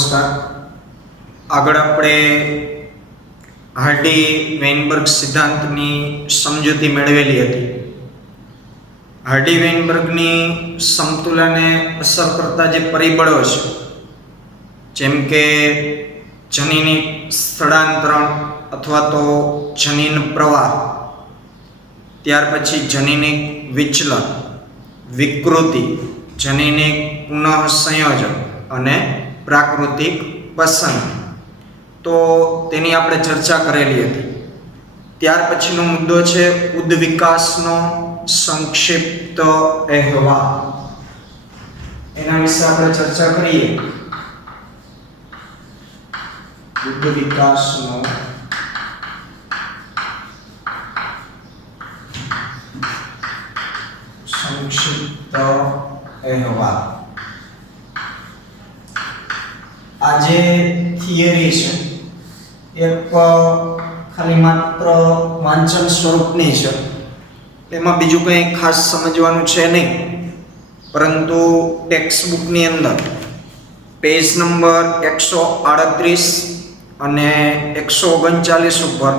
નમસ્કાર. આગળ આપણે હાર્ડી વેઇનબર્ગ સિદ્ધાંતની સમજૂતી મેળવેલી હતી. હાર્ડી વેઇનબર્ગની સમતુલાને અસર કરતા જે પરિબળો છે, જેમ કે જનીનિક સ્થળાંતરણ અથવા તો જનીન પ્રવાહ, ત્યાર પછી જનીનિક વિચલન, વિકૃતિ, જનીનિક પુનઃસંયોજન અને પ્રાકૃતિક પસંદ, તો તેની આપણે ચર્ચા કરેલી હતી. ત્યાર પછીનો મુદ્દો છે ઉદ્વિકાસનો સંક્ષિપ્ત અહેવાલ. એના વિશે આપણે ચર્ચા કરીએ. ઉદ્વિકાસનો સંક્ષિપ્ત અહેવાલ. આ જે થિયરી છે એક ખાલી માત્ર વાંચન સ્વરૂપની છે. એમાં બીજું કંઈ ખાસ સમજવાનું છે નહીં, પરંતુ ટેક્સ્ટબુકની અંદર પેજ નંબર 138 અને 139 ઉપર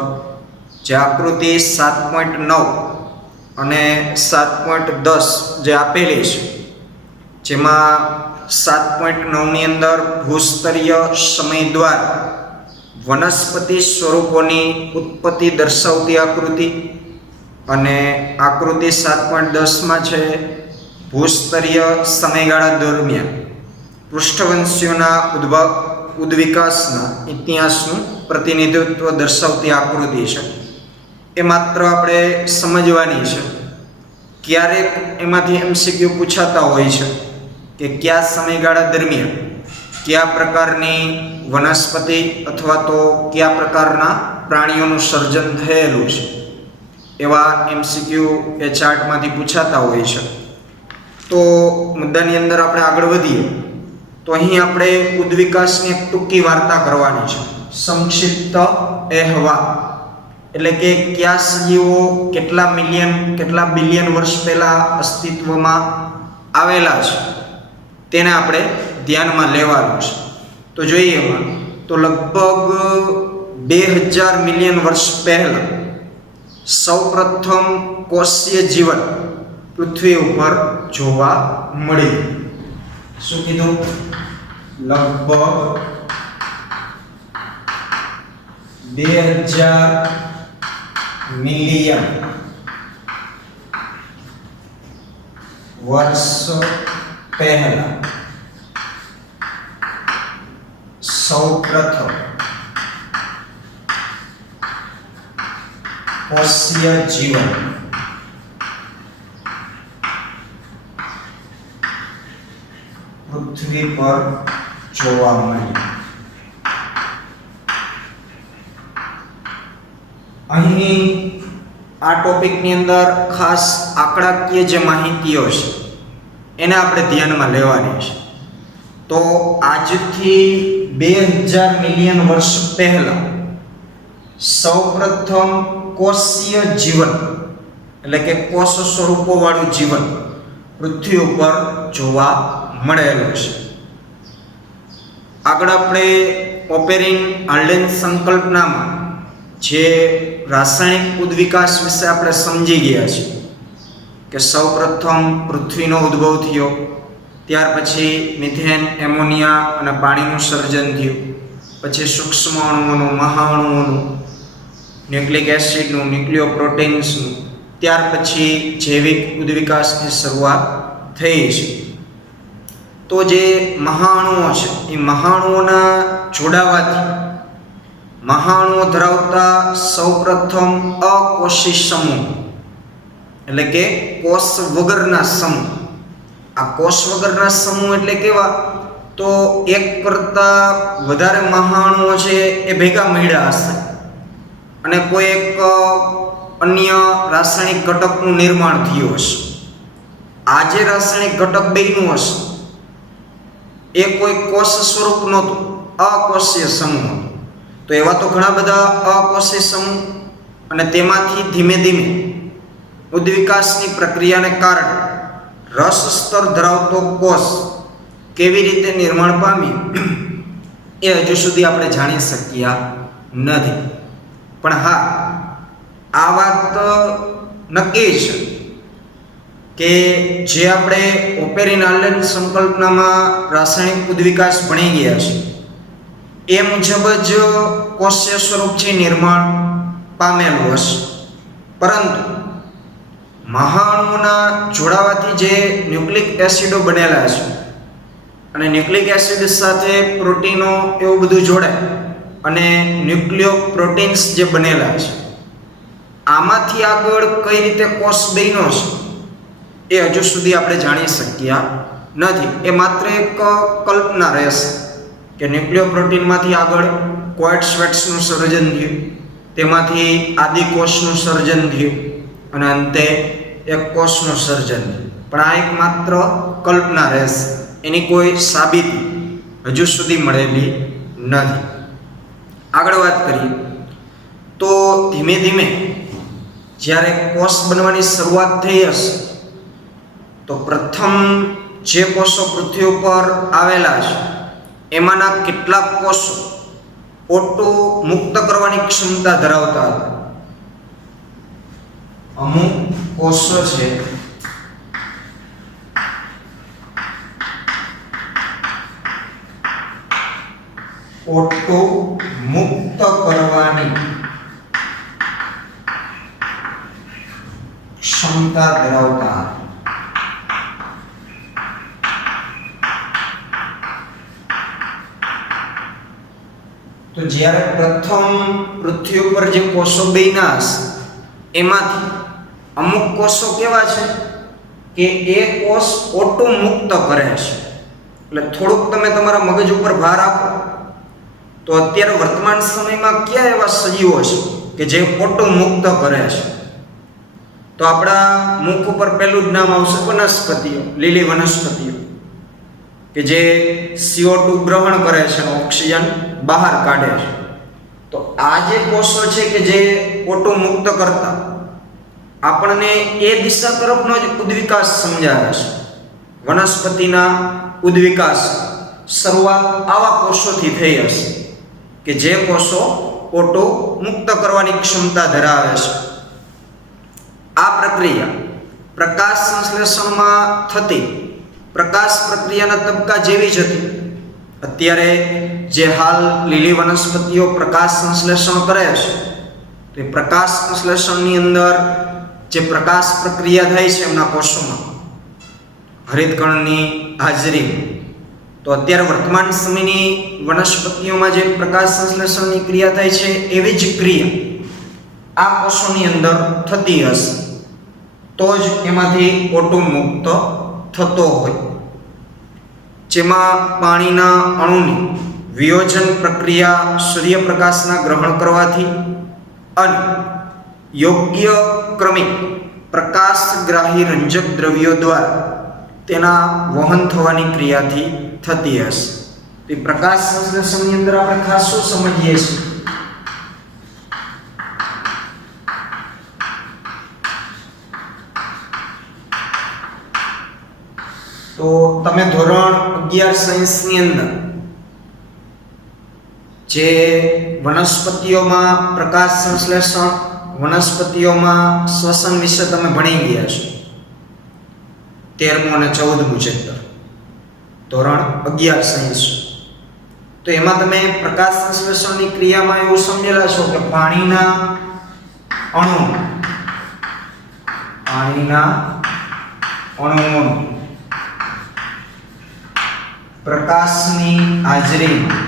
જે આકૃતિ 7.9 અને 7.10 જે આપેલી છે, જેમાં 7.9 ની અંદર ભૂસ્તરીય સમય દ્વારા વનસ્પતિ સ્વરૂપોની ઉત્પત્તિ દર્શાવતી આકૃતિ, અને આકૃતિ 7.10 માં છે ભૂસ્તરીય સમયગાળા દરમિયાન પૃષ્ઠવંશીઓના ઉદ્વિકાસના ઇતિહાસનું પ્રતિનિધિત્વ દર્શાવતી આકૃતિ છે. એ માત્ર આપણે સમજવાની છે. ક્યારેક એમાંથી MCQ પૂછાતા હોય છે કે કયા સમયગાળા દરમિયાન કયા પ્રકારની વનસ્પતિ અથવા તો કયા પ્રકારના પ્રાણીઓનું સર્જન થયેલું છે, એવા MCQ એ ચાર્ટમાંથી પૂછાતા હોય છે. તો મુદ્દાની અંદર આપણે આગળ વધીએ તો અહીં આપણે ઉદ્વિકાસની એક ટૂંકી વાર્તા કરવાની છે. સંક્ષિપ્ત અહેવાલ એટલે કે કયા સજીવો કેટલા મિલિયન કેટલા બિલિયન વર્ષ પહેલા અસ્તિત્વમાં આવેલા છે, તેને આપણે ધ્યાનમાં લેવાનું છે. તો જોઈએ એમાં તો લગભગ 2000 મિલિયન વર્ષ પહેલા સૌપ્રથમ કોષીય જીવન પૃથ્વી ઉપર જોવા મળ્યું. શું કીધું? લગભગ 2000 મિલિયન વર્ષ પહેલા સૌપ્રથમ કોષીય જીવન પૃથ્વી પર જોવા મળ્યું. અહીં આ ટોપિકની અંદર ખાસ આંકડાકીય જે માહિતીઓ છે એને આપણે ધ્યાનમાં લેવાની છે. તો આજથી 2000 મિલિયન વર્ષ પહેલા સૌપ્રથમ કોષીય જીવન એટલે કે કોષ સ્વરૂપો વાળું જીવન પૃથ્વી ઉપર જોવા મળેલું છે. આગળ આપણે ઓપેરિન હાલ્ડેન સંકલ્પનામાં જે રાસાયણિક ઉદ્વિકાસ વિશે આપણે સમજી ગયા છીએ કે સૌપ્રથમ પૃથ્વીનો ઉદ્ભવ થયો, ત્યાર પછી મિથેન, એમોનિયા અને પાણીનું સર્જન થયું, પછી સૂક્ષ્મ અણુઓનું, મહાઅણુઓનું, ન્યુક્લિક એસિડનું, ન્યુક્લિયોપ્રોટીન્સનું, ત્યાર પછી જૈવિક ઉદ્વિકાસની શરૂઆત થઈ છે. તો જે મહાઅણુઓ છે એ મહાઅણુઓના જોડાવાથી મહાઅણુઓ ધરાવતા સૌપ્રથમ અકોષી સમૂહ એટલે કે કોષ વગરના સમૂહ. આ કોષ વગરના સમૂહ એટલે કેવા? તો એક કરતા વધારે મહાઅણુઓ છે એ ભેગા મળ્યા હશે અને કોઈ એક અન્ય રાસાયણિક ઘટકનું નિર્માણ થયું હશે. આ જે રાસાયણિક ઘટક બન્યું હશે એ કોઈ કોષ સ્વરૂપ નહોતું, અકોષીય સમૂહ હતો. તો એવા તો ઘણા બધા અકોષીય સમૂહ, અને તેમાંથી ધીમે ધીમે ઉદ્વિકાસની પ્રક્રિયાને કારણે રસ સ્તર ધરાવતો કોષ કેવી રીતે નિર્માણ પામી એ હજુ સુધી આપણે જાણી શક્યા નથી. પણ હા, આ વાત નક્કી છે કે જે આપણે ઓપેરિન આલ્ડેન સંકલ્પનામાં રાસાયણિક ઉદ્વિકાસ ભણી ગયા છે એ મુજબ જ કોષીય સ્વરૂપથી નિર્માણ પામેલું હશે. પરંતુ મહાઅણુઓના જોડાવાથી જે ન્યુક્લિક એસિડો બનેલા છે અને ન્યુક્લિક એસિડ સાથે પ્રોટીનો એવું બધું જોડાય અને ન્યુક્લિયો પ્રોટીન્સ જે બનેલા છે, આમાંથી આગળ કઈ રીતે કોષ બન્યો છે એ હજુ સુધી આપણે જાણી શક્યા નથી. એ માત્ર એક કલ્પના રહેશે કે ન્યુક્લિયો પ્રોટીનમાંથી આગળ કોઇટ સ્વેટ્સનું સર્જન થયું, તેમાંથી આદિકોષનું સર્જન થયું અને અંતે એક કોષનું સર્જન થયું. પણ આ એક માત્ર કલ્પના રહેશે, એની કોઈ સાબિતી હજુ સુધી મળેલી નથી. આગળ વાત કરીએ તો ધીમે ધીમે જ્યારે કોષ બનવાની શરૂઆત થઈ હશે તો પ્રથમ જે કોષો પૃથ્વી ઉપર આવેલા છે એમાંના કેટલાક કોષો O2 મુક્ત કરવાની ક્ષમતા ધરાવતા હતા. અમુક કોષો છે O2 મુક્ત કરવાની ક્ષમતા ધરાવતા હતા. તો જ્યારે પ્રથમ પૃથ્વી ઉપર જે કોષો બન્યા હશે એમાંથી અમુક કોષો કેવા છે કે એ કોષ O2 મુક્ત કરે છે. એટલે થોડુંક તમે તમારા મગજ ઉપર ભાર આપો તો અત્યારે વર્તમાન સમયમાં કયા એવા સજીવો છે કે જે O2 મુક્ત કરે છે? તો આપણા મુખ ઉપર પહેલું જ નામ આવશે વનસ્પતિઓ, લીલી વનસ્પતિઓ કે જે CO2 ગ્રહણ કરે છે અને ઓક્સિજન બહાર કાઢે છે. તો આ જે કોષો છે કે જે O2 મુક્ત કરતા આપણને એ દિશા તરફનો જ ઉદ્વિકાસ સમજાવે છે. વનસ્પતિના ઉદ્વિકાસ શરૂઆત આવા કોષોથી થઈ હશે કે જે કોષો O2 મુક્ત કરવાની ક્ષમતા ધરાવે છે. આ પ્રક્રિયા પ્રકાશ સંશ્લેષણમાં થતી પ્રકાશ પ્રક્રિયાના તબક્કા જેવી જ હતી. અત્યારે જે હાલ લીલી વનસ્પતિઓ પ્રકાશ સંશ્લેષણ કરે છે તે પ્રકાશ સંશ્લેષણની અંદર જે પ્રકાશ પ્રક્રિયા થાય છે એમના કોષોમાં હરિતકણની હાજરી, તો અત્યારે વર્તમાન સમયની વનસ્પતિઓમાં જે પ્રકાશ સંશ્લેષણની ક્રિયા થાય છે એવી જ ક્રિયા આ કોષોની અંદર થતી હશે તો જ એમાંથી O2 મુક્ત થતો હોય. જેમાં પાણીના અણુની વિયોજન પ્રક્રિયા સૂર્યપ્રકાશના ગ્રહણ કરવાથી અને યોગ્ય ક્રમિક પ્રકાશગ્રાહી રંજક દ્રવ્યો દ્વારા તેના વહન થવાની ક્રિયાથી થતી હશે. તે પ્રકાશ સંશ્લેષણની અંદર આપણે ખાસ શું સમજીએ છીએ? તો તમે ધોરણ 11 સાયન્સની અંદર જે વનસ્પતિઓમાં પ્રકાશ સંશ્લેષણ, વનસ્પતિઓમાં શ્વસન વિશે તમે ભણી ગયા છો. 13મું અને 14મું ચેપ્ટર ધોરણ 11 સાયન્સ. તો એમાં તમે પ્રકાશ સંશ્લેષણની ક્રિયામાં એવું સમજેલા છો કે પાણીના અણુઓનું પ્રકાશની હાજરીમાં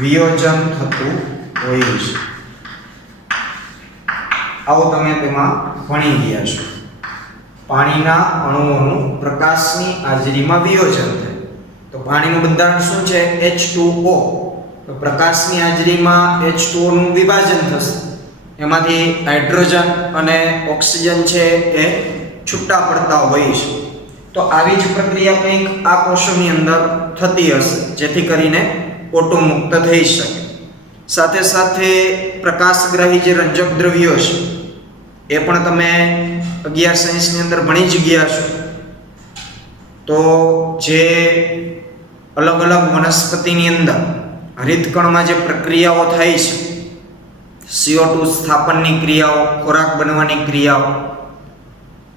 વિયોજન થતું હોય છે. આવું તમે તેમાં ભણી ગયા છો. પાણીના અણુઓનું પ્રકાશની હાજરીમાં વિયોજન થાય. તો પાણીનું બંધારણ શું છે? H2O. તો પ્રકાશની હાજરીમાં H2O નું વિભાજન થશે. એમાંથી હાઇડ્રોજન અને ઓક્સિજન છે એ છૂટા પડતા હોય છે. તો આવી જ પ્રક્રિયા કંઈક આ કોષોની અંદર થતી હશે જેથી કરીને O2 મુક્ત થઈ શકે. સાથે સાથે પ્રકાશગ્રાહી જે રંજક દ્રવ્યો છે એ પણ તમે 11 સાયન્સની અંદર ભણી જ ગયા છો. તો જે અલગ અલગ વનસ્પતિની અંદર હરિતકણમાં જે પ્રક્રિયાઓ થાય છે, CO2 સ્થાપનની ક્રિયાઓ, ખોરાક બનવાની ક્રિયાઓ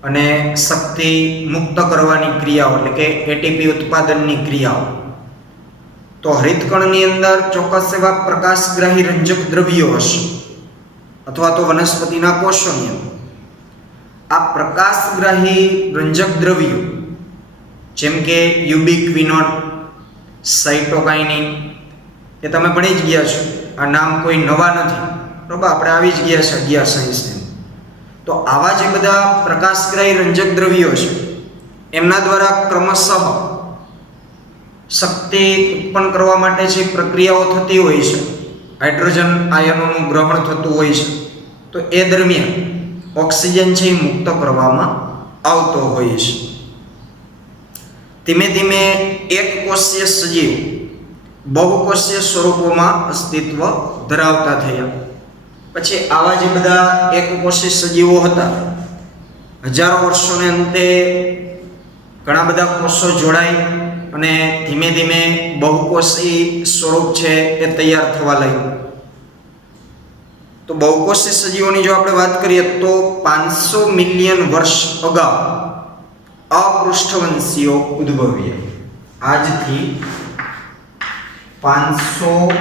અને શક્તિ મુક્ત કરવાની ક્રિયાઓ એટલે કે એટીપી ઉત્પાદનની ક્રિયાઓ, તો હરિતકણની અંદર ચોક્કસ એવા પ્રકાશગ્રાહી રંજક દ્રવ્યો હશે અથવા તો વનસ્પતિના કોષોની અંદર આ પ્રકાશગ્રાહી રંજક દ્રવ્યો જેમ કે યુબિક્વિનોન, સાઇટોકાઇનિન, એ તમે ભણી જ ગયા છો, આ નામ કોઈ નવા નથી, બરાબર, આપણે આવી જ ગયા છે 11 સાયન્સની. તો આવા જે બધા પ્રકાશગ્રાહી રંજક દ્રવ્યો છે એમના દ્વારા ક્રમશઃ શક્તિ ઉત્પન્ન કરવા માટે જે પ્રક્રિયાઓ થતી હોય છે, હાઇડ્રોજન આયનોનું ગ્રહણ થતું હોય છે, તો એ દરમિયાન ઓક્સિજન છે એ મુક્ત કરવામાં આવતો હોય છે. ધીમે ધીમે એક કોષીય સજીવ બહુકોષીય સ્વરૂપોમાં અસ્તિત્વ ધરાવતા થયા. પછી આવા જે બધા એકકોષી સજીવો હતા, હજારો વર્ષોને અંતે ઘણા બધા કોષો જોડાઈ અને ધીમે ધીમે બહુકોષી સ્વરૂપ છે એ તૈયાર થવા લાગ્યું. તો બહુકોષી સજીવોની જો આપણે વાત કરીએ તો 500 મિલિયન વર્ષ અગાઉ અપૃષ્ઠવંશીઓ ઉદ્ભવ્યા. આજથી 500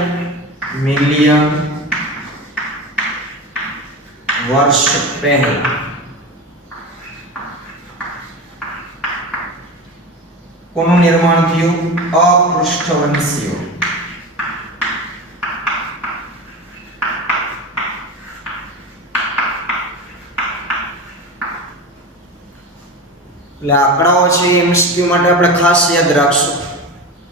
મિલિયન વર્ષ પહેલા કોનું નિર્માણ થયું? અપૃષ્ઠવંશીઓ. એટલે આંકડાઓ છે એમસીક્યુ માટે આપણે ખાસ યાદ રાખશું.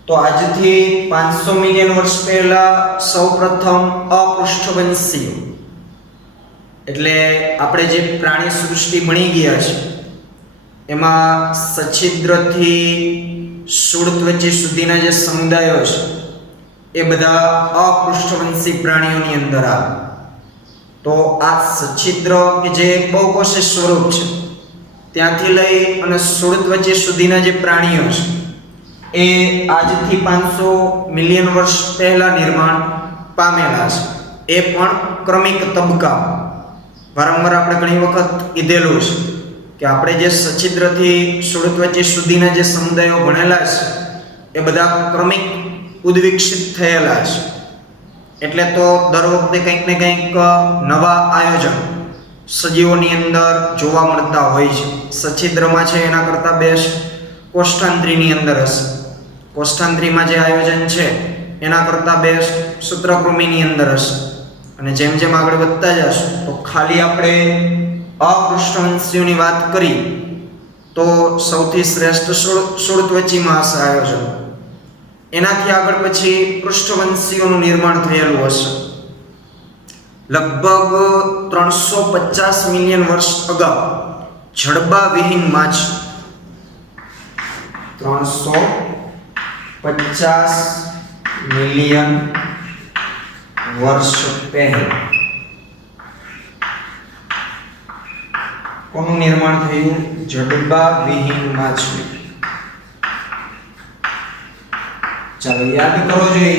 તો આજથી 500 મિલિયન વર્ષ પહેલા સૌપ્રથમ અપૃષ્ઠવંશીઓ એટલે આપણે જે પ્રાણી સૃષ્ટિ ભણી ગયા છે એમાં સછિદ્રથી શૂળત્વચી સુધીના જે સમુદાયો છે એ બધા અપૃષ્ઠવંશી પ્રાણીઓની અંદર આવે. તો આ સછિદ્ર કે જે બહુકોષી સ્વરૂપ છે ત્યાંથી લઈ અને શૂળત્વચી સુધીના જે પ્રાણીઓ છે એ આજથી 500 મિલિયન વર્ષ પહેલા નિર્માણ પામેલા છે. એ પણ ક્રમિક તબક્કા. વારંવાર આપણે ઘણી વખત કીધેલું છે કે આપણે જે સછિદ્રથી શૂળત્વચી સુધીના જે સમુદાયો ભણેલા છે એ બધા ક્રમિક ઉદ્વિકસિત થયેલા છે. એટલે તો દર વખતે કંઈક ને કંઈક નવા આયોજન સજીવોની અંદર જોવા મળતા હોય છે. સછિદ્રમાં છે એના કરતાં બેસ્ટ કોષ્ઠાંત્રીની અંદર હશે. કોષ્ઠાંત્રીમાં જે આયોજન છે એના કરતાં બેસ્ટ સૂત્રકૃમિની અંદર હશે. અને જેમ જેમ આગળ વધતા જશું તો ખાલી આપણે અપૃષ્ઠવંશીઓની વાત કરી તો સૌથી શ્રેષ્ઠ શૂળત્વચીમાં હશે આયોજન. એનાથી આગળ પછી પૃષ્ઠવંશીઓનું નિર્માણ થયેલું હશે. લગભગ 350 મિલિયન વર્ષ અગાઉ જડબા વિહીન માછલી 350 મિલિયન વર્ષ પહેલા કોનું નિર્માણ થયું? જડબા વિહીન માછલી. ચાલો યાદ કરો જોઈએ,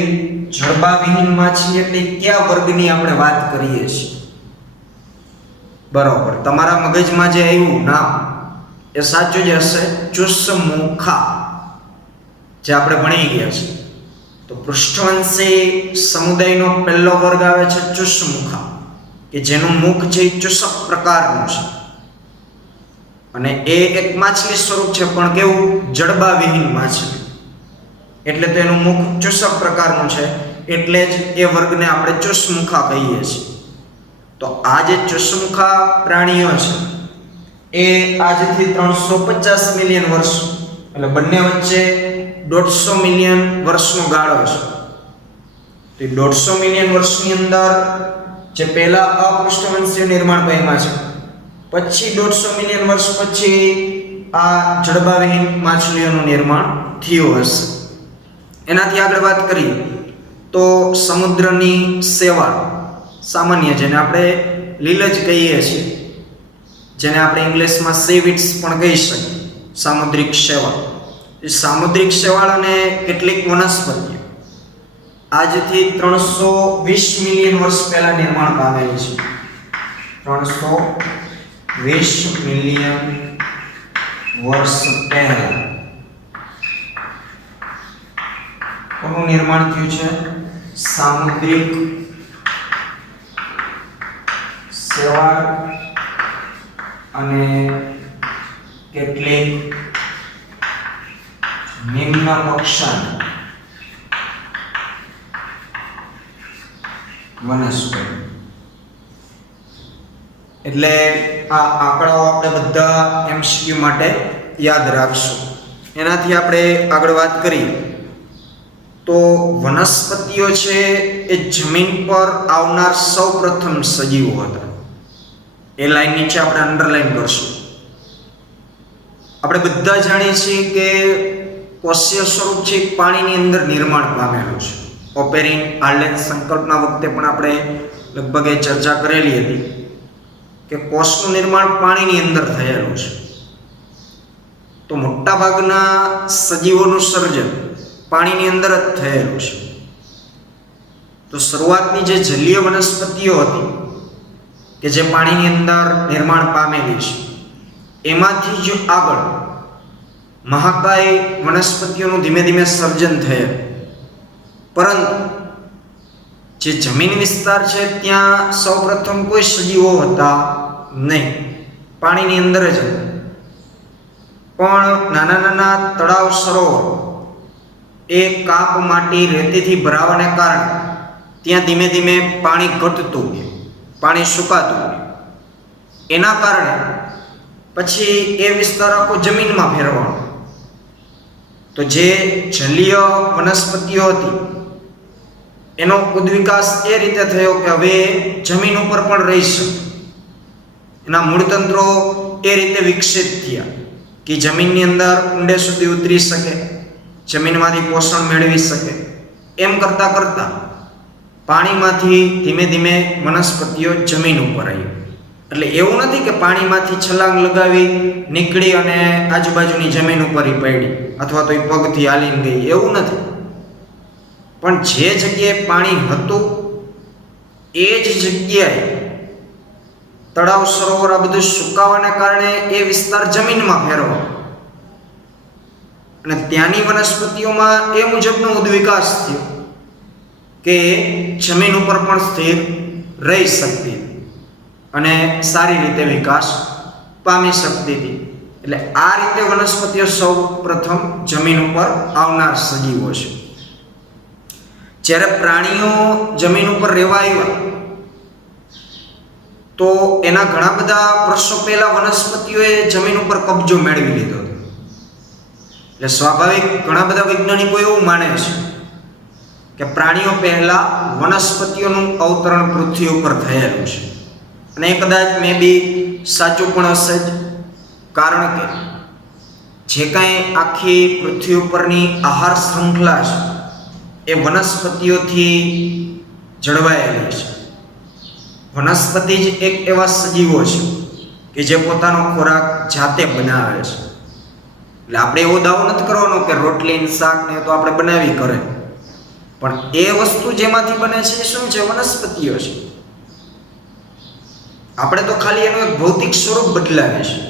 જડબા વિહીન માછલી એટલે કયા વર્ગની આપણે વાત કરીએ છીએ? બરોબર, તમારા મગજમાં જે આવ્યું નામ એ સાચું જ હશે, ચુસ્સમુખા, જે આપણે ભણી ગયા છે. તો પૃષ્ઠવંશી સમુદાયનો પહેલો વર્ગ આવે છે ચુસ્સમુખા, કે જેનું મુખ છે ચુસ્સક પ્રકારનું છે અને એ એક માછલી સ્વરૂપ છે, પણ કેવું? જડબા વિહીન માછલી. એટલે તો એનું મુખ ચુસ્સક પ્રકારનું છે, એટલે જ એ વર્ગને આપણે ચુસ્સમુખા કહીએ છીએ. તો આ જે ચુસ્સમુખા પ્રાણીઓ છે એ આજથી 350 મિલિયન વર્ષ એટલે બંને વચ્ચે 150 મિલિયન વર્ષનો ગાળો છે. તો 150 મિલિયન વર્ષની અંદર જે પહેલા અપૃષ્ઠવંશીય નિર્માણ પામ્યા છે, પછી 150 મિલિયન વર્ષ પછી આ જડબાવિહીન માછલીઓનું નિર્માણ થયું હશે. એનાથી આગળ વાત કરીએ તો સમુદ્રની શેવાળ, સામાન્ય જેને આપણે લીલજ કહીએ છીએ, જેને આપણે ઇંગ્લિશમાં સીવીડ્સ પણ કહી શકીએ, સામુદ્રિક શેવાળ. સામુદ્રિક શેવાળ અને કેટલીક વનસ્પતિઓ આજથી 320 મિલિયન વર્ષ પહેલા નિર્માણ પામેલી છે. 320 મિલિયન વર્ષ પહેલા કોનું નિર્માણ થયું છે? સામુદ્રિક શેવાળ અને કેટલીક નિમ્ન કક્ષાની વનસ્પતિ. એટલે આ આંકડાઓ આપણે બધા MCQ માટે યાદ રાખશું. એનાથી આપણે આગળ વાત કરીએ તો વનસ્પતિઓ છે એ જમીન પર આવનાર સૌપ્રથમ સજીવો હતા. એ લાઈન નીચે આપણે અંડરલાઈન કરશું. આપણે બધા જાણીએ છીએ કે કોષીય સ્વરૂપ છે પાણીની અંદર નિર્માણ પામેલું છે. ઓપેરિન આર્લેન્ડ સંકલ્પના વખતે પણ આપણે લગભગ એ ચર્ચા કરેલી હતી કે કોષનું નિર્માણ પાણીની અંદર થયેલું છે. તો મોટાભાગના સજીવોનું સર્જન પાણીની અંદર જ થયેલું છે. તો શરૂઆતની જે જલીય વનસ્પતિઓ હતી કે જે પાણીની અંદર નિર્માણ પામેલી છે, એમાંથી જ આગળ મહાકાય વનસ્પતિઓનું ધીમે ધીમે સર્જન થયેલ. પરંતુ જે જમીન વિસ્તાર છે ત્યાં સૌપ્રથમ કોઈ સજીવો હતા નહીં, પાણીની અંદર જ હતા. પણ નાના નાના તળાવ સરોવર એ કાપ માટી રેતીથી ભરાવાને કારણે ત્યાં ધીમે ધીમે પાણી ઘટતું ગયું, પાણી સુકાતું ગયું. એના કારણે પછી એ વિસ્તાર આખો જમીનમાં ફેરવાનો. તો જે જલીય વનસ્પતિઓ હતી એનો ઉદ્વિકાસ એ રીતે થયો કે હવે જમીન ઉપર પણ રહી શકે. એના મૂળતંત્રો એ રીતે વિકસિત થયા કે જમીનની અંદર ઊંડે સુધી ઉતરી શકે, જમીનમાંથી પોષણ મેળવી શકે. એમ કરતાં કરતાં પાણીમાંથી ધીમે ધીમે વનસ્પતિઓ જમીન ઉપર આવી. એટલે એવું નથી કે પાણીમાંથી છલાંગ લગાવી નીકળી અને આજુબાજુની જમીન ઉપર પડી અથવા તો એ પગથી હાલીને ગઈ, એવું નથી. પણ જે જગ્યાએ પાણી હતું એ જ જગ્યાએ તળાવ સરોવર આ બધું સુકાવાને કારણે એ વિસ્તાર જમીનમાં ફેરવો અને ત્યાંની વનસ્પતિઓમાં એ મુજબનો ઉદ્વિકાસ થયો કે જમીન ઉપર પણ સ્થિર રહી શકતી અને સારી રીતે વિકાસ પામી શકતી હતી. એટલે આ રીતે વનસ્પતિઓ સૌ પ્રથમ જમીન ઉપર આવનાર સજીવો છે. જ્યારે પ્રાણીઓ જમીન ઉપર રહેવા આવ્યા તો એના ઘણા બધા વર્ષો પહેલા વનસ્પતિઓએ જમીન ઉપર કબજો મેળવી લીધો હતો. એટલે સ્વાભાવિક ઘણા બધા વૈજ્ઞાનિકો એવું માને છે કે પ્રાણીઓ પહેલા વનસ્પતિઓનું અવતરણ પૃથ્વી ઉપર થયેલું છે. અને એ કદાચ મે બી સાચું પણ હશે જ, કારણ કે જે કાંઈ આખી પૃથ્વી ઉપરની આહાર શૃંખલા છે એ વનસ્પતિઓથી જળવાયેલી છે. વનસ્પતિ જ એક એવા સજીવો છે કે જે પોતાનો ખોરાક જાતે બનાવે છે. એટલે આપણે એવો દાવો નથી કરવાનો કે રોટલી ને શાક ને તો આપણે બનાવી કરે, પણ એ વસ્તુ જેમાંથી બને છે એ શું છે? વનસ્પતિઓ છે. આપણે તો ખાલી એનું એક ભૌતિક સ્વરૂપ બદલાવીએ છીએ.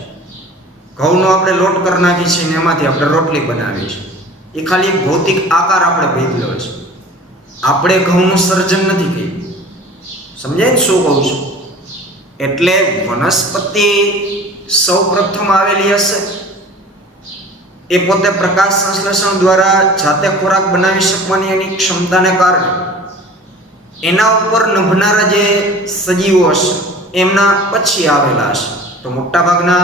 ઘઉંનો આપણે લોટ કરી નાખીએ છીએ ને એમાંથી આપણે રોટલી બનાવીએ છીએ. એ ખાલી એક ભૌતિક આકાર આપણે બદલ્યો છે. આપણે ઘઉંનું સર્જન નથી કર્યું. સમજાય ને શું કહું છું? એટલે વનસ્પતિ સૌ પ્રથમ આવેલી હશે, એ પોતે પ્રકાશ સંશ્લેષણ દ્વારા જાતે ખોરાક બનાવી શકવાની એની ક્ષમતાને કારણે એના ઉપર નભનારા જે સજીવો હશે એમના પછી આવેલા હશે. તો મોટાભાગના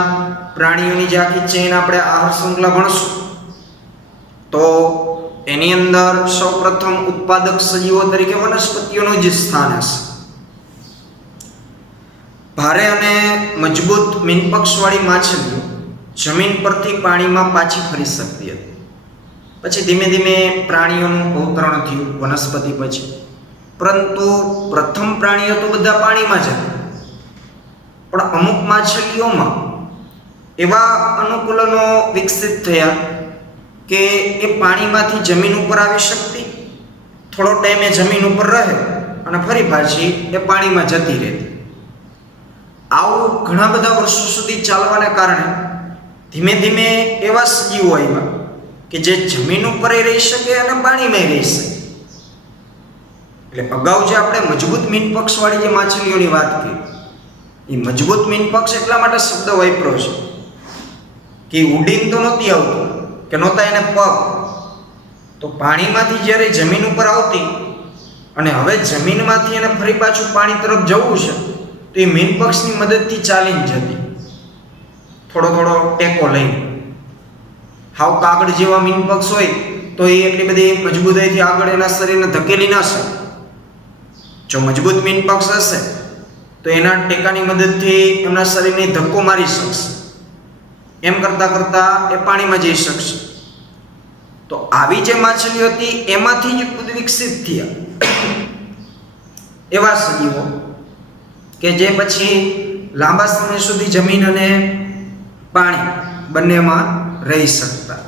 પ્રાણીઓની જે આખી ચેન આપણે આહાર શૃંખલા ભણશું તો એની અંદર સૌપ્રથમ ઉત્પાદક સજીવો તરીકે વનસ્પતિઓનું જ સ્થાન હશે. ભારે અને મજબૂત મીનપક્ષવાળી માછલીઓ જમીન પરથી પાણીમાં પાછી ફરી શકતી હતી. પછી ધીમે ધીમે પ્રાણીઓનું અવતરણ થયું વનસ્પતિ પછી. પરંતુ પ્રથમ પ્રાણીઓ તો બધા પાણીમાં જ હતા, પણ અમુક માછલીઓમાં એવા અનુકૂલનો વિકસિત થયા કે એ પાણીમાંથી જમીન ઉપર આવી શકતી, થોડો ટાઈમ એ જમીન ઉપર રહે અને ફરી પાછી એ પાણીમાં જતી રહેતી. આવું ઘણા બધા વર્ષો સુધી ચાલવાને કારણે ધીમે ધીમે એવા સજીવો આવ્યા કે જે જમીન ઉપર રહી શકે અને પાણીમાં રહી શકે. એટલે અગાઉ જે આપણે મજબૂત મીનપક્ષવાળી જે માછલીઓની વાત કરી, એ મજબૂત મીનપક્ષ એટલા માટે શબ્દ વાપર્યો છે કે ઉડીને તો નહોતી આવતું કે નહોતા એને પગ, તો પાણીમાંથી જ્યારે જમીન ઉપર આવતી અને હવે જમીનમાંથી એને ફરી પાછું પાણી તરફ જવું છે, તો એ મીનપક્ષની મદદથી ચાલીને જતી, થોડો થોડો ટેકો લઈને. હાવ કાગળ જેવા મીનપક્ષ હોય તો એ એટલી બધી મજબૂતાઈથી આગળ એના શરીરને ધકેલી ના શકે. જો મજબૂત મીનપક્ષ હશે તો એના ટેકાની મદદથી એમના શરીરને ધક્કો મારી શકશે. એમ કરતાં કરતાં એ પાણીમાં જઈ શકશે. તો આવી જે માછલીઓ હતી એમાંથી જ ઉદ્વિકસિત થયા એવા સજીવો કે જે પછી લાંબા સમય સુધી જમીન અને પાણી બંનેમાં રહી શકતા.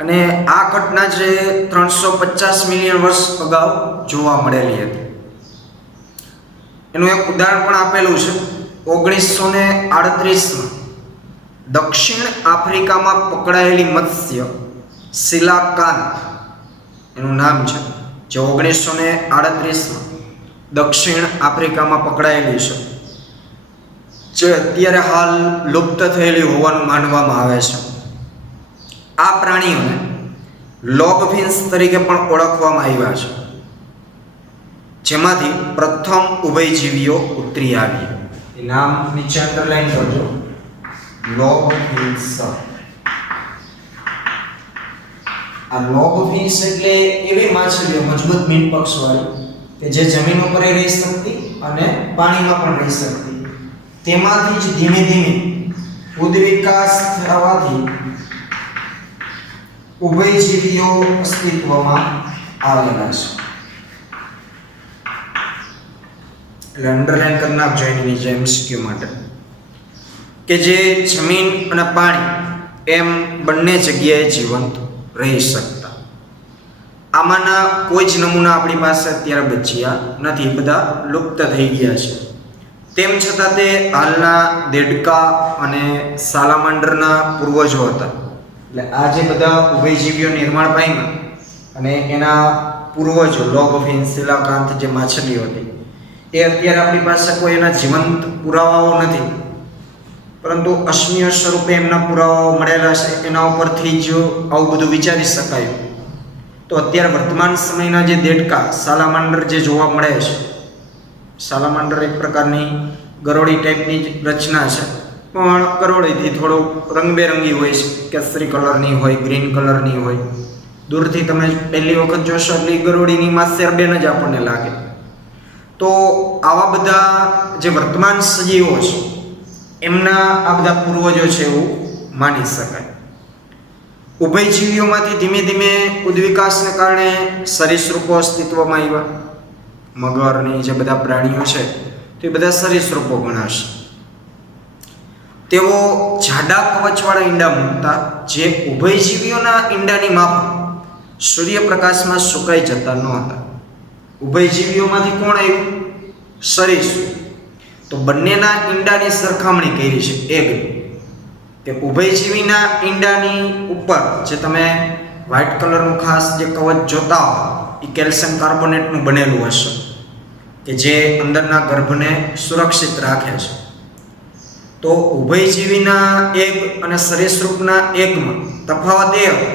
અને આ ઘટના જે 350 મિલિયન વર્ષ અગાઉ જોવા મળેલી હતી. એનું એક ઉદાહરણ પણ આપેલું છે. 1938માં દક્ષિણ આફ્રિકામાં પકડાયેલી મત્સ્ય શિલાકાંત એનું નામ છે, જે 1938માં દક્ષિણ આફ્રિકામાં પકડાયેલી છે, જે અત્યારે હાલ લુપ્ત થયેલી હોવાનું માનવામાં આવે છે. આ પ્રાણીઓને લોગફિન્સ તરીકે પણ ઓળખવામાં આવ્યા છે, જેમાંથી પ્રથમ ઉભયજીવીઓ ઉતરી આવી. એ નામ નીચે અંડરલાઈન કરજો, લોગફિન્સ. આ લોગફિન્સ એટલે એવી માછલીઓ મજબૂત મીનપક્ષવાળી કે જે જમીન ઉપર રહી શકતી અને પાણીમાં પણ રહી શકતી. તેમાંથી જ ધીમે ધીમે ઉદ્વિકાસ થવાથી ઉભયજીવીઓ અસ્તિત્વમાં આવેલા છે. એટલે અંડરલાઈન કરી નાખજો એની નીચે એમસીક્યુ માટે, કે જે જમીન અને પાણી એમ બંને જગ્યાએ જીવંત રહી શકતા. આમાંના કોઈ જ નમૂના આપણી પાસે અત્યારે બચ્યા નથી, બધા લુપ્ત થઈ ગયા છે. તેમ છતાં તે હાલના દેડકા અને સાલામાન્ડરના પૂર્વજો હતા. એટલે આ જે બધા ઉભયજીવીઓ નિર્માણ પામ્યા અને એના પૂર્વજો લોગફિન્સ, શિલાકાંત જે માછલીઓ હતી, એ અત્યારે આપણી પાસે કોઈ એના જીવંત પુરાવાઓ નથી, પરંતુ અશ્મીય સ્વરૂપે એમના પુરાવાઓ મળેલા છે. એના ઉપરથી જ આવું બધું વિચારી શકાયું. તો અત્યારે વર્તમાન સમયના જે દેડકા સાલામાન્ડર જે જોવા મળે છે, સાલામાન્ડર એક પ્રકારની ગરોળી ટાઈપની જ રચના છે, પણ ગરોળીથી થોડો રંગબેરંગી હોય છે, કેસરી કલરની હોય, ગ્રીન કલરની હોય. દૂરથી તમે પહેલી વખત જોશો એટલે ગરોળીની માં શેરબેન જ આપણને લાગે. તો આવા બધા જે વર્તમાન સજીવો છે એમના આ બધા પૂર્વજો છે એવું માની શકાય. ઉભયજીવીઓમાંથી ધીમે ધીમે ઉદ્વિકાસને કારણે સરીસૃપો અસ્તિત્વમાં આવ્યા. મગરની જે બધા પ્રાણીઓ છે તે બધા સરીસૃપો ગણાશે. તેઓ જાડા કવચવાળા ઈંડા મૂકતા, જે ઉભયજીવીઓના ઈંડાની માફક સૂર્યપ્રકાશમાં સુકાઈ જતા ન હતા. ઉભયજીવીઓમાંથી કોણ આવ્યું? સરીસૃપ. તો બંનેના ઈંડાની સરખામણી કરી છે એક, કે ઉભયજીવીના ઈંડાની ઉપર જે તમે વ્હાઇટ કલરનું ખાસ જે કવચ જોતા હો, એ કેલ્શિયમ કાર્બોનેટનું બનેલું હશે, કે જે અંદરના ગર્ભને સુરક્ષિત રાખે છે. તો ઉભયજીવીના એગ અને સરીસૃપના એગમાં તફાવત એ હતો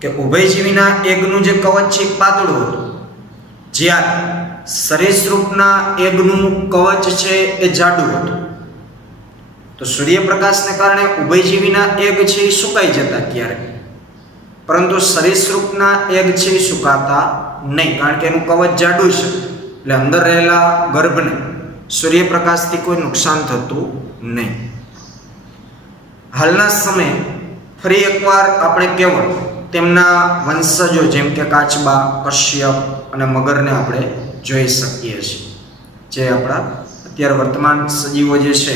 કે ઉભયજીવીના એગનું જે કવચ છે એ પાતળું હતું, જ્યારે સરીસૃપના એગનું કવચ છે એ જાડું હતું. તો સૂર્યપ્રકાશને કારણે ઉભયજીવીના એગ છે એ સુકાઈ જતા ક્યારેક, પરંતુ સરીસૃપના એગ છે એ સુકાતા નહીં, કારણ કે એનું કવચ જાડું છે. એટલે અંદર રહેલા ગર્ભને સૂર્યપ્રકાશથી કોઈ નુકસાન થતું નહીં. હાલના સમયે ફરી એકવાર આપણે કેવળ તેમના વંશજો જેમ કે કાચબા, કશ્યપ અને મગરને આપણે જોઈ શકીએ છીએ, જે આપણા અત્યારે વર્તમાન સજીવો જે છે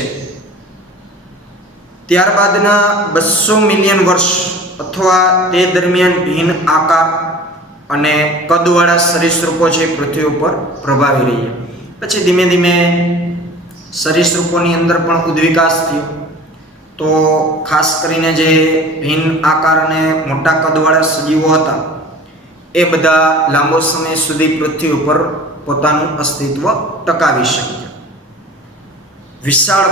ત્યારબાદના 200 મિલિયન વર્ષ અથવા તે દરમિયાન ભિન્ન આકાર અને કદવાળા સરીસૃપો છે પૃથ્વી ઉપર પ્રભાવી રહ્યા. પછી ધીમે ધીમે સરીસૃપોની અંદર પણ ઉદ્વિકાસ થયો. તો ખાસ કરીને જે ભિન્ન આકાર અને મોટા કદવાળા સજીવો હતા એ બધા લાંબો સમય સુધી પૃથ્વી ઉપર પોતાનું અસ્તિત્વ ટકાવી શક્યા. વિશાળ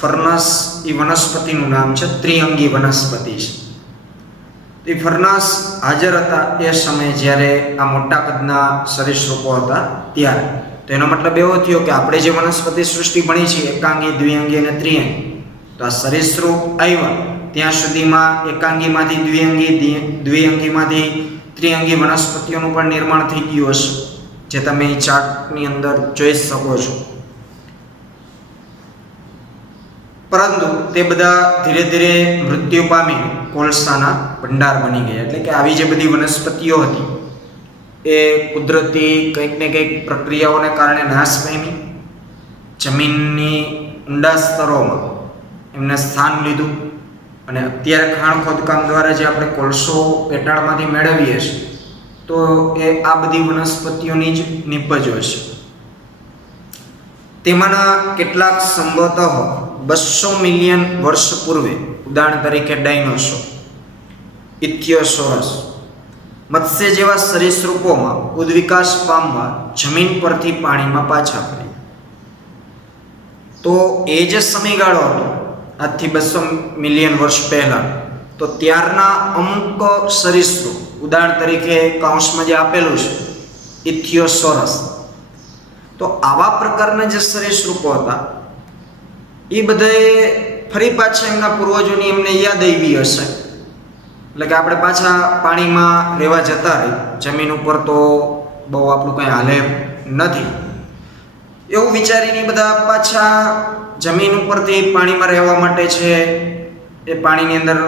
ફર્નસ એ વનસ્પતિનું નામ છે, ત્રિઅંગી વનસ્પતિ છે. એ ફર્નસ હાજર હતા એ સમયે જ્યારે આ મોટા કદના સરીસૃપો હતા ત્યારે. તો એનો મતલબ એવો થયો કે આપણે જે વનસ્પતિ સૃષ્ટિ ભણી છે એકાંગી, દ્વિઅંગી અને ત્રિઅંગી, તો આ સરીસૃપ આવ્યા ત્યાં સુધીમાં એકાંગીમાંથી દ્વિઅંગી, દ્વિઅંગીમાંથી ત્રિઅંગી વનસ્પતિઓનું પણ નિર્માણ થઈ ગયું હશે, જે તમે એ ચાર્ટની અંદર જોઈ શકો છો. પરંતુ તે બધા ધીરે ધીરે મૃત્યુ પામી કોલસાના ભંડાર બની ગયા. એટલે કે આવી જે બધી વનસ્પતિઓ હતી એ કુદરતી કંઈક ને કંઈક પ્રક્રિયાઓને કારણે નાશ પામી. જમીનની ઊંડા સ્તરોમાં એમને સ્થાન લીધું અને અત્યારે ખાણ ખોદકામ દ્વારા જે આપણે કોલસો પેટાળમાંથી મેળવીએ છીએ તો એ આ બધી વનસ્પતિઓની જ નિપજો છે. તેમાંના કેટલાક સંભવતઃ 200 મિલિયન વર્ષ પૂર્વે, ઉદાહરણ તરીકે ડાયનોસોર, ઇથિયોસોરસ, મત્સ્ય જેવા સરીસૃપોમાં ઉદ્વિકાસ પામવા જમીન પરથી પાણીમાં પાછા ફર્યા. તો એ જે સમયગાળો હતો આજથી 200 મિલિયન વર્ષ પહેલાં, તો ત્યારના અમુક સરીસૃપ, ઉદાહરણ તરીકે કૌંસમાં જે આપેલું છે ઇથિયોસોરસ, તો આવા પ્રકારના જે સરીસૃપો હતા એ બધાએ ફરી પાછા એમના પૂર્વજોની એમને યાદ આવી હશે. એટલે કે આપણે પાછા પાણીમાં રહેવા જતા રહી, જમીન ઉપર તો બહુ આપણું કંઈ હાલે નથી, એવું વિચારીને બધા પાછા જમીન ઉપરથી પાણીમાં રહેવા માટે છે એ પાણીની અંદર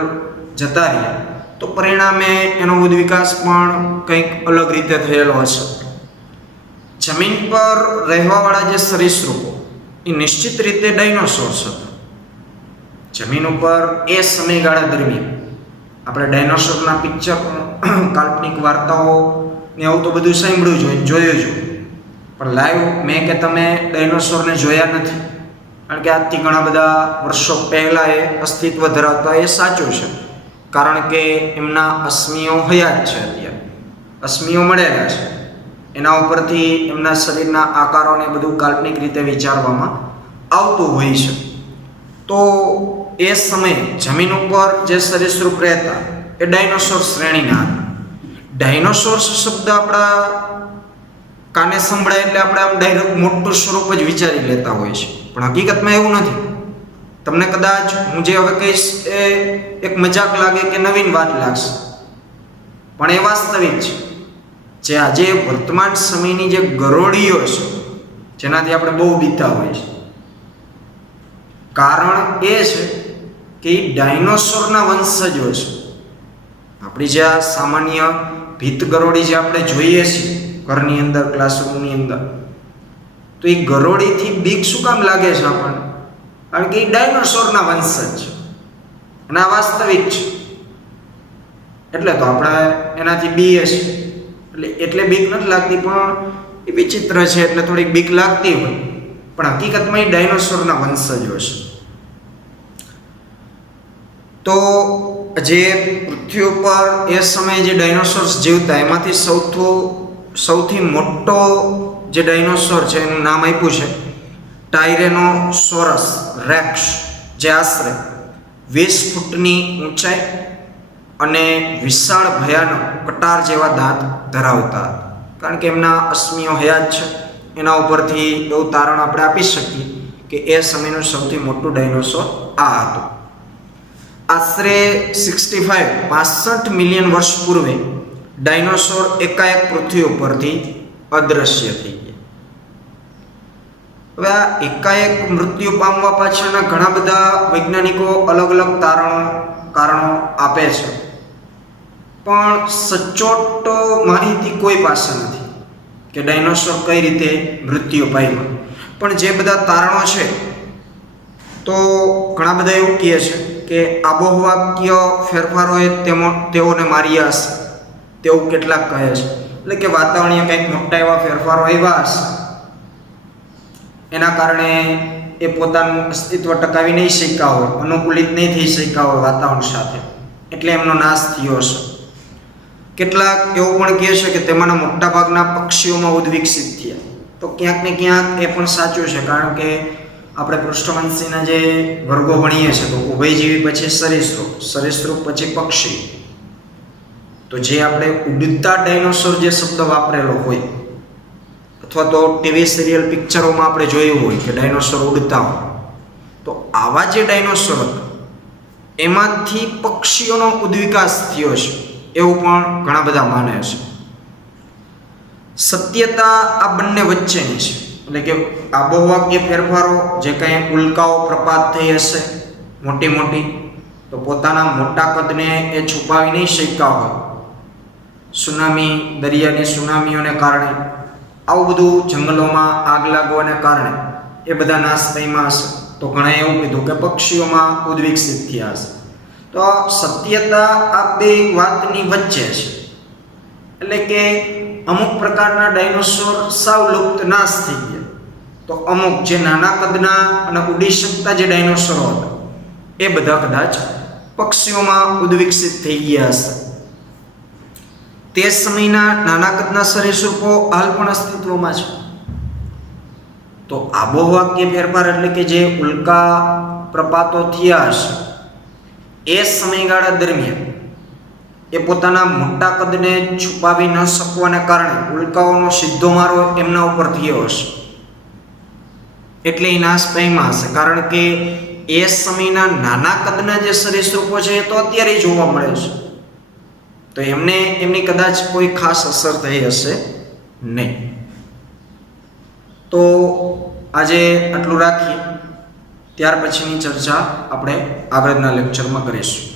જતા રહ્યા. તો પરિણામે એનો ઉદ્વિકાસ પણ કંઈક અલગ રીતે થયેલો હશે. જમીન પર રહેવાવાળા જે સરીસૃપો એ નિશ્ચિત રીતે ડાયનોસોર્સ હતા. જમીન ઉપર એ સમયગાળા દરમિયાન આપણે ડાયનોસોરના પિક્ચર, કાલ્પનિક વાર્તાઓ ને આવું તો બધું સાંભળ્યું જોયું છે, પણ લાઈવ મેં કે તમે ડાયનોસોરને જોયા નથી. કારણ કે આજથી ઘણા બધા વર્ષો પહેલાં એ અસ્તિત્વ ધરાવતા એ સાચું છે, કારણ કે એમના અશ્મિઓ હયાત છે. અત્યારે અશ્મિઓ મળેલા છે, એના ઉપરથી એમના શરીરના આકારોને બધું કાલ્પનિક રીતે વિચારવામાં આવતું હોય છે. તો એ સમયે જમીન ઉપર જે સરીસૃપ રહેતા એ ડાયનોસોર શ્રેણીના હતા. ડાયનોસોર્સ શબ્દ આપણા કાને સંભળાય એટલે આપણે આમ ડાયરેક્ટ મોટું સ્વરૂપ જ વિચારી લેતા હોય છે, પણ હકીકતમાં એવું નથી. તમને કદાચ હું જે હવે કહીશ એ એક મજાક લાગે કે નવીન વાત લાગશે, પણ એ વાસ્તવિક છે. જે આજે વર્તમાન સમયની જે ગરોળીઓ છે જેનાથી આપણે બહુ બીતા હોય છે, કારણ એ છે કે એ ડાયનોસોરના વંશજો છે. આપણી જે આ સામાન્ય ભીત ગરોળી જે આપણે જોઈએ છીએ ઘરની અંદર, ક્લાસરૂમની અંદર, તો એ ગરોળીથી બીક શું કામ લાગે છે આપણને? કારણ કે એ ડાયનોસોરના વંશજ છે અને આ વાસ્તવિક છે. એટલે તો આપણે એનાથી બીએ છીએ. એટલે બીક નથી લાગતી, પણ એ વિચિત્ર છે એટલે થોડીક બીક લાગતી હોય, પણ હકીકતમાં એ ડાયનોસોરના વંશજો છે. તો જે પૃથ્વી ઉપર એ સમયે જે ડાયનોસોર્સ જીવતા એમાંથી સૌથી મોટો જે ડાયનોસોર છે એનું નામ આપ્યું છે ટાયરેનોસોરસ રેક્સ, જે આશરે 20 ફૂટની ઊંચાઈ અને વિશાળ ભયાનક કટાર જેવા દાંત ધરાવતા હતા. કારણ કે એમના અશ્મિઓ હયાત છે, એના ઉપરથી એવું તારણ આપણે આપી શકીએ કે એ સમયનું સૌથી મોટું ડાયનોસોર આ હતું. આશરે 65 મિલિયન વર્ષ પૂર્વે ડાયનોસોર એકાએક પૃથ્વી ઉપરથી અદૃશ્ય થઈ ગયા. હવે આ એકાએક મૃત્યુ પામવા પાછળના ઘણા બધા વૈજ્ઞાનિકો અલગ અલગ કારણો આપે છે, પણ સચોટ માહિતી કોઈ પાસે નથી કે ડાયનોસોર કઈ રીતે મૃત્યુ પામ્યા. પણ જે બધા તારણો છે તો ઘણા બધા એવું કહે છે કે આબોહવાકીય ફેરફારોએ તેઓને માર્યા હશે, તેવું કેટલાક કહે છે. એટલે કે વાતાવરણીય કંઈક મોટા એવા ફેરફારો આવ્યા હશે, એના કારણે એ પોતાનું અસ્તિત્વ ટકાવી નહીં શક્યા હોય, અનુકૂલિત નહીં થઈ શક્યા હોય વાતાવરણ સાથે, એટલે એમનો નાશ થયો હશે. કેટલાક એવું પણ કહે છે કે તેમાંના મોટા ભાગના પક્ષીઓમાં ઉદ્વિકસિત થયા. તો ક્યાંક ને ક્યાંક એ પણ સાચું છે, કારણ કે આપણે પૃષ્ઠવંશીના જે વર્ગો ભણીએ છીએ તો ઉભયજીવી પછી સરીસૃપ, સરીસૃપ પછી પક્ષી. તો જે આપણે ઉડતા ડાયનોસોર જે શબ્દ વાપરેલો હોય, અથવા તો ટીવી સિરિયલ પિક્ચરોમાં આપણે જોયું હોય કે ડાયનોસોર ઉડતા હોય, તો આવા જે ડાયનોસોર હતા એમાંથી પક્ષીઓનો ઉદ્વિકાસ થયો છે, એવું પણ ઘણા બધા માને છે. શક્યતા આ બંને વચ્ચેની છે, એટલે કે આબોહવાકીય ફેરફારો, જે કંઈ ઉલ્કાઓ પ્રપાત થઈ હશે મોટી મોટી, તો પોતાના મોટા કદને એ છુપાવી નહીં શક્યા હોય, સુનામી, દરિયાની સુનામીઓને કારણે, આવું બધું જંગલોમાં આગ લાગવાને કારણે એ બધા નાશ પામ્યા હશે. તો ઘણા એવું કીધું કે પક્ષીઓમાં ઉદ્વિકસિત થયા હશે. તો સત્યતા આ બે વાતની વચ્ચે છે, એટલે કે અમુક પ્રકારના ડાયનોસોર સાવ લુપ્ત નાશ થઈ ગયા, તો અમુક જે નાના કદના અને ઉડી શકતા જે ડાયનોસોરો હતા એ બધા કદાચ પક્ષીઓમાં ઉદ્વિકસિત થઈ ગયા હશે. તે સમયના નાના કદના સરીસૃપો હાલ પણ અસ્તિત્વમાં છે. તો આબોહવાકીય ફેરફાર એટલે કે જે ઉલ્કા પ્રપાતો થયા હશે એ સમયગાળા દરમિયાન એ પોતાના મોટા કદને છુપાવી ન શકવાને કારણે ઉલ્કાઓનો સીધો મારો એમના ઉપર થયો હશે, એટલે એ નાશ પામ્યા હશે. કારણ કે એ સમયના નાના કદના જે સરીસૃપો છે એ તો અત્યારે જોવા મળે છે, તો એમને એમની કદાચ કોઈ ખાસ અસર થઈ હશે નહીં. તો આજે આટલું રાખીએ, ત્યાર પછીની ચર્ચા આપણે આગળના લેક્ચરમાં કરીશું.